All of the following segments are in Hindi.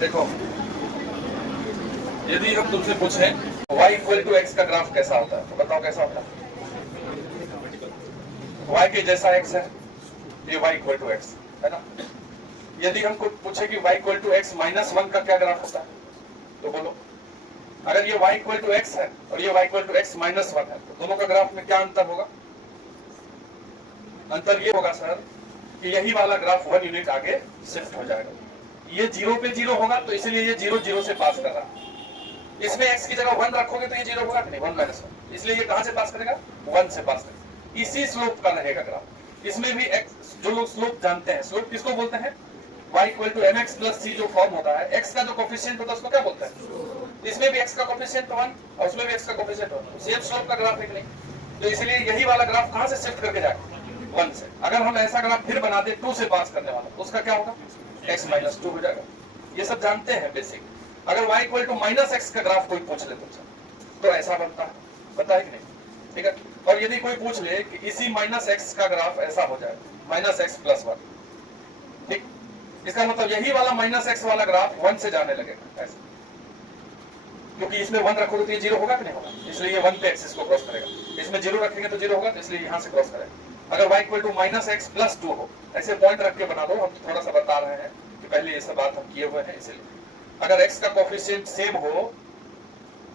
देखो, यदि हम तुमसे पूछें y इक्वल टू एक्स का ग्राफ कैसा होता है तो बताओ कैसा होता है। y के जैसा x है, ये y इक्वल टू एक्स है ना। यदि हमको पूछे कि y equal to x minus 1 का क्या ग्राफ होता है तो बोलो। अगर ये y इक्वल टू एक्स है और ये y equal to x minus 1 है तो दोनों का ग्राफ में क्या अंतर होगा? अंतर ये होगा सर कि यही वाला ग्राफ 1 यूनिट आगे शिफ्ट हो जाएगा। ये 0 पे 0 होगा तो इसलिए ये 0 0 से पास कर रहा है। इसमें x की जगह 1 रखोगे तो ये 0 होगा कि नहीं, 1 माइनस 1, इसलिए ये कहां से पास करेगा? 1 से पास करेगा। इसी स्लोप का रहेगा ग्राफ। इसमें भी x, जो लोग स्लोप जानते हैं, स्लोप किसको बोलते हैं? y equal to mx plus c जो फॉर्म होता है, x का जो कोफिशिएंट होता है उसको क्या बोलते हैं? इसमें भी x का कोफिशिएंट 1 और उसमें भी x का कोफिशिएंट 1, सेम स्लोप का ग्राफ है कि नहीं। तो इसलिए यही वाला ग्राफ कहां से शिफ्ट करके जाएगा? 1 से। अगर हम ऐसा ग्राफ फिर बना दे 2 से पास करने वाला, उसका क्या होगा? x माइनस 2 हो जाएगा। ये सब जानते हैं बेसिक। अगर y equal to minus x का ग्राफ कोई पूछ ले तुमसे तो ऐसा बनता है, पता है कि नहीं? ठीक है। और यदि कोई पूछ ले कि इसी माइनस एक्स का ग्राफ ऐसा हो जाए, माइनस एक्स प्लस 1, ठीक, इसका मतलब यही वाला माइनस एक्स वाला ग्राफ 1 से जाने लगेगा ऐसे, क्योंकि इसमें 1 रखोगे तो ये 0 होगा कि नहीं होगा, इसलिए ये 1 पे एक्सिस को क्रॉस करेगा। इसमें 0 रखेंगे तो 0 होगा तो इसलिए यहां से क्रॉस करेगा। अगर y equal to minus x plus 2 हो, ऐसे पॉइंट रख के बना दो। हम थोड़ा सा बता रहे हैं कि पहले ये सब बात हम किए हुए हैं, इसलिए अगर x का कोफिशिएंट सेम हो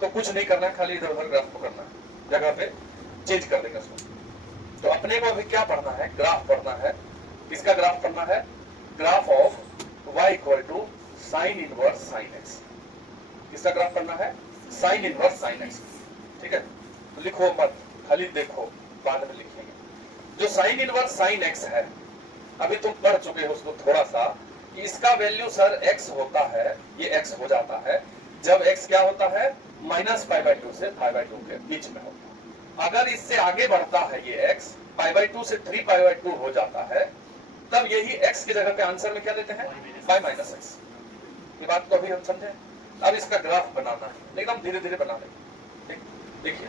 तो कुछ नहीं करना है, खाली इधर उधर ग्राफ को करना है, जगह पे चेंज कर देगा उसको। तो अपने को अभी क्या पढ़ना है? ग्राफ पढ़ना है। किसका ग्राफ पढ़ना है? Graph of y equal to sine inverse sine x। किसका ग्राफ पढ़ना है? Sine inverse sine x। ठीक है, तो लिखो मत, खाली देखो, बाद में लिखेंगे। जो साइन इनवर्स साइन x है, अभी तुम पढ़ चुके हो उसको थोड़ा सा, कि इसका वैल्यू सर x होता है, ये x हो जाता है जब x क्या होता है? माइनस π/2 से π/2 के बीच में होता है। अगर इससे आगे बढ़ता है ये x, π/2 से 3π/2 हो जाता है, तब यही x की जगह पे आंसर में क्या लेते हैं? π माइनस x। ये बात को अभी हम समझे। अब इसका ग्राफ बनाना है, एकदम धीरे धीरे बना देंगे। देखिए,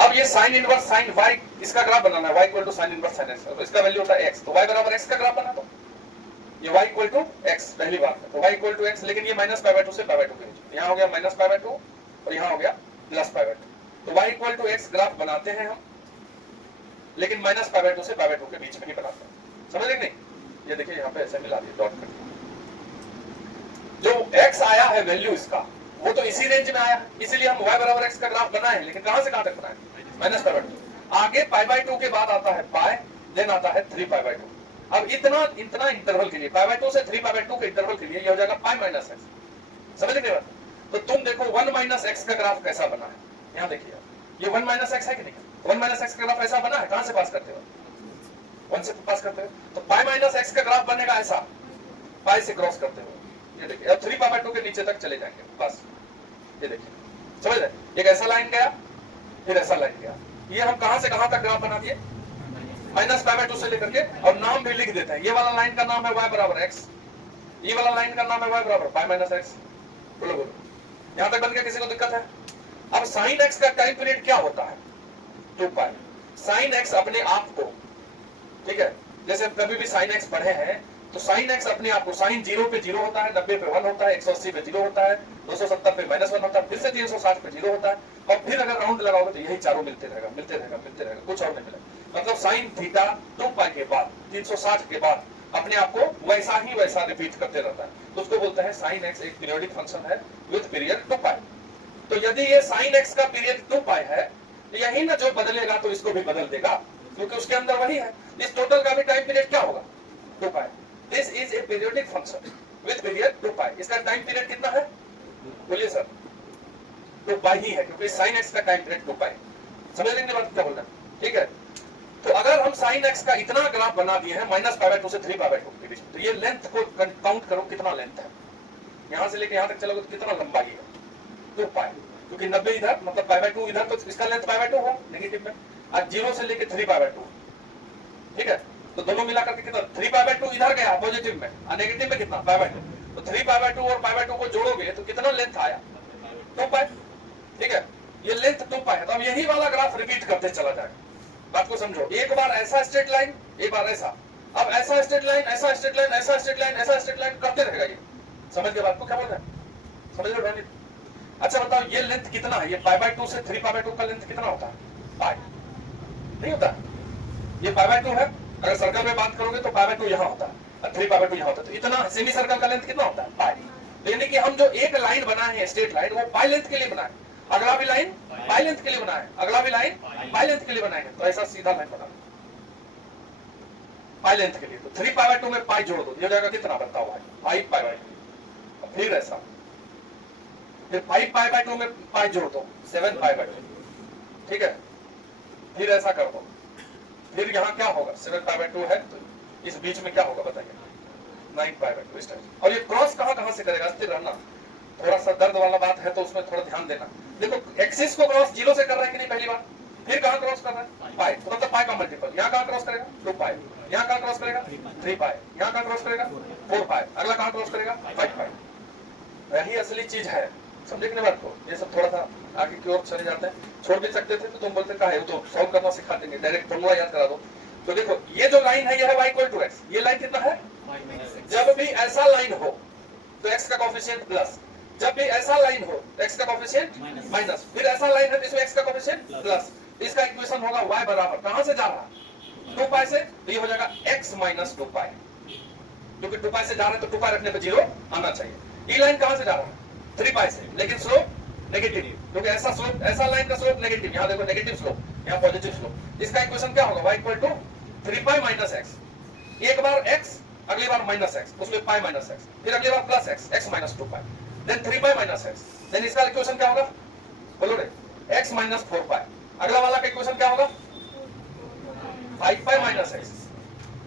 अब ये साइन इनवर्स साइन y, इसका ग्राफ बनाना है। y equal to sine inverse sine x, तो इसका वैल्यू होता है x, तो y बराबर x का ग्राफ बना दो। ये y इक्वल टू x पहली बात है, तो y इक्वल टू x, लेकिन ये माइनस π/2 से π/2 के बीच, यहाँ हो गया माइनस π/2 और यहाँ हो गया प्लस π/2। तो y equal to x graph बनाते हैं हम, लेकिन माइनस π/2 से π/2 के बीच में ही बनाते हैं। समझ रहे नहीं? ये देखिए यहाँ पे ऐसे मिला दिया डॉट करके। जो x आया है वैल्यू इसका, वो तो इसी रेंज में आया, इसीलिए हम y बराबर x का ग्राफ बनाए, लेकिन कहां से कहां तक बनाए? माइनस π/2। आगे π/2 के बाद आता है पाई, देन आता है 3π/2। अब इतना इंटरवल के लिए, π/2 से 3π/2 के इंटरवल के लिए ये हो जाएगा पाई माइनस एक्स। समझ गए? तो तुम देखो 1 माइनस एक्स का ग्राफ कैसा बना है। यहाँ देखिए, ये 1 माइनस एक्स है कि नहीं? 1 माइनस एक्स का ग्राफ ऐसा बना है। कहां से पास करते हो? 1 से पास करते हो। तो पाई माइनस एक्स का ग्राफ बनेगा ऐसा, पाई से क्रॉस करते हो। ये देखिए, अब 3π/2 के नीचे तक चले जाएंगे बस। ये देखिए, समझ रहे? एक ऐसा लाइन गया, फिर ऐसा लाइन गया। ये हम कहां से कहां तक ग्राफ बना दिए? माइनस π/2 से लेकर के, और नाम भी लिख देते हैं। ये वाला लाइन का नाम है y बराबर x, ये वाला लाइन का नाम है y बराबर पाई माइनस x। बोलो बोलो, यहां तक बन गया? किसी को दिक्कत है? अब साइन x का टाइम पीरियड क्या होता है? 2π। साइन x अपने आप को, ठीक है, जैसे कभी भी साइन x पढ़े हैं तो साइन x अपने आप को, साइन 0 पे 0 होता है, 90 पे 1 होता है, 180 पे 0 होता है, 270 पे -1 होता है, फिर से 360 पे 0 होता है, और फिर अगर राउंड लगाओगे तो यही चारों मिलते रहेगा, मिलते रहेगा, मिलते रहेगा, कुछ और नहीं मिलेगा। मतलब साइन थीटा 2π के बाद 360 के बाद अपने आप को वैसा ही वैसा रिपीट करते रहता है, तो उसको बोलते हैं साइन x एक पीरियोडिक फंक्शन है विद पीरियड 2π। तो यदि ये साइन x का पीरियड 2π है, तो यही ना जो बदलेगा तो इसको भी बदल देगा, क्योंकि उसके अंदर वही है। इस टोटल का भी टाइम पीरियड क्या होगा? 2π। This is a periodic function with period 2π। इसका टाइम पीरियड कितना है? बोलिए सर। 2π ही है, क्योंकि साइन x का टाइम पीरियड 2π। समझ लेंगे बात क्या बोल रहा है? ठीक है। तो अगर हम sin x का इतना ग्राफ बना दिए हैं माइनस π/2 से 3π/2 के बीच में, तो ये लेंथ को काउंट करो कितना लेंथ है। यहां से लेके यहां तक चलोगे तो कितना लंबा ये है? 2π, क्योंकि 90 इधर मतलब π/2 इधर, तो इसका लेंथ π/2 हो नेगेटिव में, और 0 से लेके 3π/2। ठीक है, तो दोनों मिलाकर के कितना? 3π/2 इधर गया पॉजिटिव में, और नेगेटिव में कितना? π/2। तो 3π/2 और π/2 को जोड़ोगे तो कितना लेंथ आया? 2π। ठीक है, ये लेंथ 2π है। तो अब यही वाला ग्राफ रिपीट करते चला जाएगा। बात को समझो, एक बार ऐसा स्ट्रेट लाइन, एक बार ऐसा, अब ऐसा स्ट्रेट लाइन, ऐसा स्ट्रेट लाइन, ऐसा स्ट्रेट लाइन, ऐसा स्ट्रेट लाइन करते रहेगा ये। अच्छा बताओ ये लेंथ कितना है, ये पाई बाय 2 से 3 पाई बाय 2 का लेंथ कितना होता है? पाई नहीं होता, ये पाई बाय 2 है। अगर सर्कल में बात करोगे तो पाई बाय 2 यहाँ होता है और 3 पाई बाय 2 यहाँ होता है, तो इतना सेमी सर्कल का लेंथ कितना होता है? पाई। तो यानी कि हम जो एक लाइन बनाए हैं स्ट्रेट लाइन, वो पाई लेंथ के लिए बनाए, अगला भी लाइन पाई लेंथ के लिए बनाए, अगला भी लाइन पाई लेंथ के लिए बनाएंगे, तो ऐसा सीधा लाइन बना पाई लेंथ के लिए। तो 3 पाई बाय 2 में पाई जोड़ दो, ये हो जाएगा कितना बताओ भाई? 5 पाई बाय 2। फिर ऐसा, फिर 5 पाई बाय 2 में पाई जोड़ दो, 7 पाई बाय 2, ठीक है। फिर ऐसा कर दो, फिर यहाँ क्या होगा? 7 पाई बाय 2 है, तो इस बीच में क्या होगा बताइए? 9 पाई बाय 2 इस टाइप। और ये क्रॉस कहाँ से करेगा? स्थिर रहना, थोड़ा सा दर्द वाला बात है तो उसमें थोड़ा ध्यान देना। देखो एक्सिस को क्रॉस 0 से कर रहा है कि नहीं पहली बार, फिर कहाँ क्रॉस कर रहा है? पाई, तो मतलब पाई का मल्टीपल, यहाँ कहाँ क्रॉस करेगा? 2 पाई, यहाँ कहाँ क्रॉस करेगा? 3 पाई, यहाँ कहाँ क्रॉस करेगा? 4 पाई, अगला कहाँ क्रॉस करेगा? 5 पाई। यही असली चीज है, समझने बात को। ये सब थोड़ा सा आगे की ओर चले जाते हैं, छोड़ भी सकते थे तो तुम बोलते कहा है, तो सॉल्व करना सिखा देंगे, डायरेक्ट फॉर्मूला याद करा दो। तो देखो ये जो लाइन है, ये है y इक्वल टू x, ये लाइन कितना है? जब भी ऐसा लाइन हो तो x का कोएफिशिएंट प्लस, जब भी ऐसा लाइन हो तो x का कोएफिशिएंट माइनस, फिर ऐसा लाइन है तो इसमें x का कोएफिशिएंट प्लस। इसका इक्वेशन होगा y बराबर, कहां से जा रहा? 2 पाई से, तो ये हो जाएगा x माइनस 2 पाई, क्योंकि 2 पाई से जा रहे हैं तो 2 पाई रखने पे 0 आना चाहिए। ये लाइन कहां से जा रहा है? 3 पाई से, लेकिन स्लोप नेगेटिव, क्योंकि ऐसा स्लोप, ऐसा लाइन का स्लोप नेगेटिव, यहाँ देखो नेगेटिव स्लोप, यहाँ पॉजिटिव स्लोप। इसका इक्वेशन क्या होगा? y equal to 3 pi minus x, एक बार x, अगली बार माइनस x, उसमें पाई माइनस x, फिर अगली बार plus x, x minus 2 pi, then 3 pi minus x, then इसका इक्वेशन क्या होगा? बोलो रे, x माइनस 4 पाई, अगला वाला का इक्वेशन क्या होगा? 5 पाई माइनस x।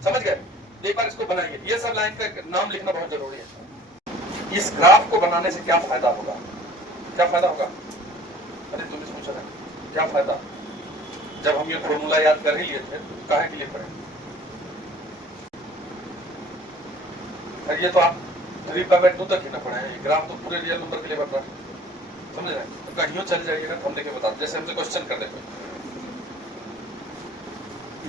समझ गए? एक बार इसको बनाइए, ये सब लाइन का नाम लिखना बहुत जरूरी है। इस ग्राफ को बनाने से क्या फायदा होगा? क्या फायदा होगा? अरे तुम इस पूछो ना, क्या फायदा? जब हम ये फॉर्मूला याद कर ही लिए थे, काहे के लिए पढ़े? ये तो आप 3 पाई बाय 2 तक ही ना पढ़े हैं, ग्राफ तो पूरे रियल नंबर के लिए बता रहे, समझ रहे हैं? तो कहीं चल जाइएगा, हम देखे बता, जैसे हमसे क्वेश्चन कर देते,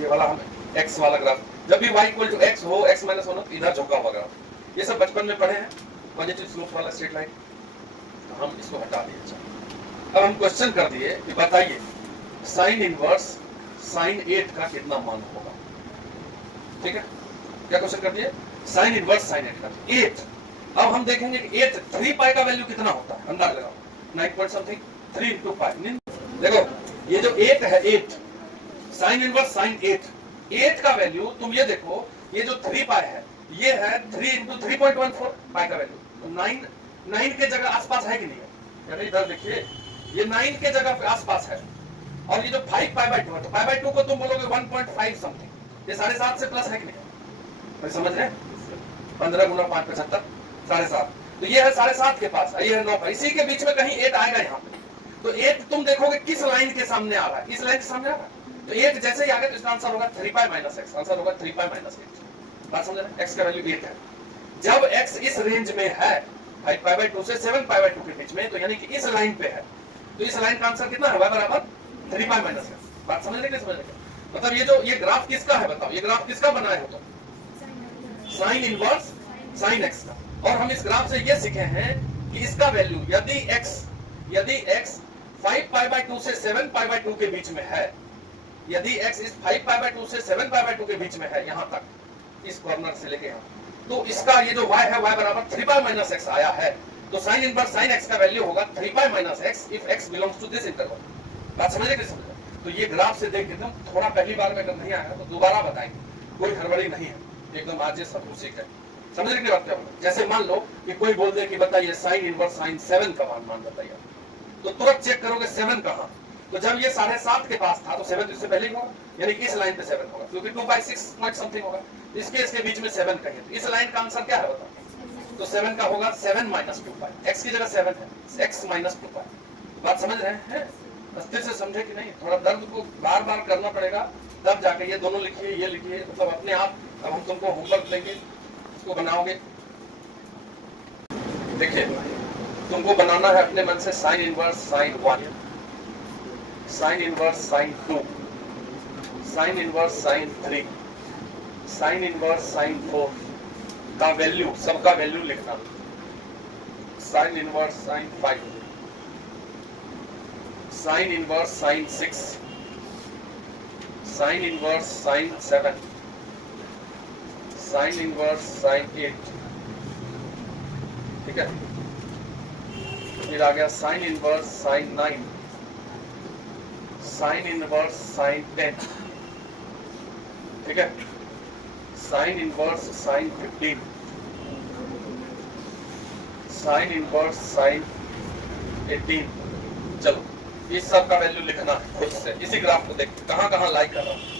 ये वाला हम x वाला ग्राफ, जब भी y इक्वल टू x हो, x माइनस हो ना, तो इधर झुका हुआ ग्राफ, ये सब बचपन में पढ़े हैं, पॉजिटिव स्लोप वाला स्ट्रेट लाइन, तो हम इसको हटा दिए। अब हम क्वेश्चन कर दिए कि बताइए साइन इनवर्स साइन 8 का कितना मान होगा? ठीक है, क्या क्वेश्चन कर दिए? साइन इनवर्स साइन 8 का 8। अब हम देखेंगे कि 8 3 पाई का वैल्यू कितना होता है, अंदाज लगाओ, 9 पॉइंट समथिंग 3 into पाई। देखो ये जो 8 है, 8 साइन इनवर्स साइन 8 का वैल्यू तुम ये देखो, ये जो 3 पाई है, ये है 3 into 3.14 पाई का वैल्यू, तो 9 के जगह आसपास है कि नहीं है? यानी इधर देखिए, ये 9 के जगह पे आसपास है, और ये जो 5 पाई बाय 2 है, तो पाई बाय 2 को तुम बोलोगे 1.5 समथिंग, ये 7.5 से प्लस है कि नहीं? भाई समझ रहे हैं? 15 गुना 5 75, 7.5, तो ये है 7.5 के पास, ये है 9 पाई, इसी के बीच में कहीं 8 आएगा यहाँ पे। तो 8 तुम देखोगे किस लाइन के सामने आ रहा है? इस लाइन के सामने आ रहा है, तो 8 जैसे ही आ गया तो इसका आंसर होगा 3 पाई माइनस x, आंसर होगा 3 पाई माइनस 8। बात समझ रहे हैं? x का वैल्यू 8 है, जब x इस रेंज में है 5 पाई बाय 2 से 7 पाई बाय 2 के बीच में, तो यानी कि इस लाइन पे है, तो इस लाइन का आंसर कितना है? y बराबर 3 पाई माइनस x। बात समझ रहे हैं? समझ रहे? मतलब ये ग्राफ किसका है बताओ? ये ग्राफ किसका बनाए हो तुम? साइन इनवर्स साइन x का। और हम इस ग्राफ से ये सीखे हैं कि इसका वैल्यू यदि x 5 पाई बाय 2 से 7 पाई बाय 2 के बीच में है, यदि x इस 5 पाई बाय 2 से 7 पाई बाय 2 के बीच में है, यहाँ तक, इस कॉर्नर से लेके यहाँ, तो इसका ये जो y है, y बराबर 3 पाई माइनस x आया है, तो साइन इनवर्स साइन x का वैल्यू होगा 3 pi minus x if x belongs to this interval. बात समझ रहे? तो ये ग्राफ से देख के थोड़ा पहली बार में अगर नहीं आया तो दोबारा बताएंगे, कोई हड़बड़ी नहीं है, एकदम आज ये सब कुछ सीख है। समझ रहे बात क्या होगा? जैसे मान लो कि कोई बोल दे कि बताइए साइन इनवर्स साइन 7 का मान बताइए, तो तुरंत चेक करोगे 7 कहां? तो जब ये 7.5 के पास था तो 7 इससे पहले ही होगा, यानी कि इस लाइन पे 7 होगा, क्योंकि 2 बाई 6 पॉइंट समथिंग होगा, इसके बीच में 7 कहीं, तो इस लाइन का आंसर क्या है बताओ? तो 7 का होगा 7 माइनस 2 पाई, x की जगह 7 है, x माइनस 2 पाई। बात समझ रहे हैं? अस्थिर से समझे कि नहीं? थोड़ा दर्द को बार बार करना पड़ेगा, तब जाके ये दोनों लिखिए, ये लिखिए, मतलब अपने आप। अब हम तुमको होमवर्क देंगे, इसको बनाओगे। देखिए तुमको बनाना है अपने मन से sign inverse sign 1, sign inverse sign 2, sign inverse sign 3, sign inverse sign 4 का वैल्यू, सबका वैल्यू लिखना, sign inverse sign 5, sign inverse sign 6, sign inverse sign 7, sign inverse sign 8, ठीक है। फिर आ गया sign inverse sign 9, sign inverse sign 10, ठीक है। Sine inverse sign 15, sign inverse sign 18। चलो इस सब का वैल्यू लिखना है खुद से, इसी ग्राफ को देख कहां कहां लाई कर रहा हूं।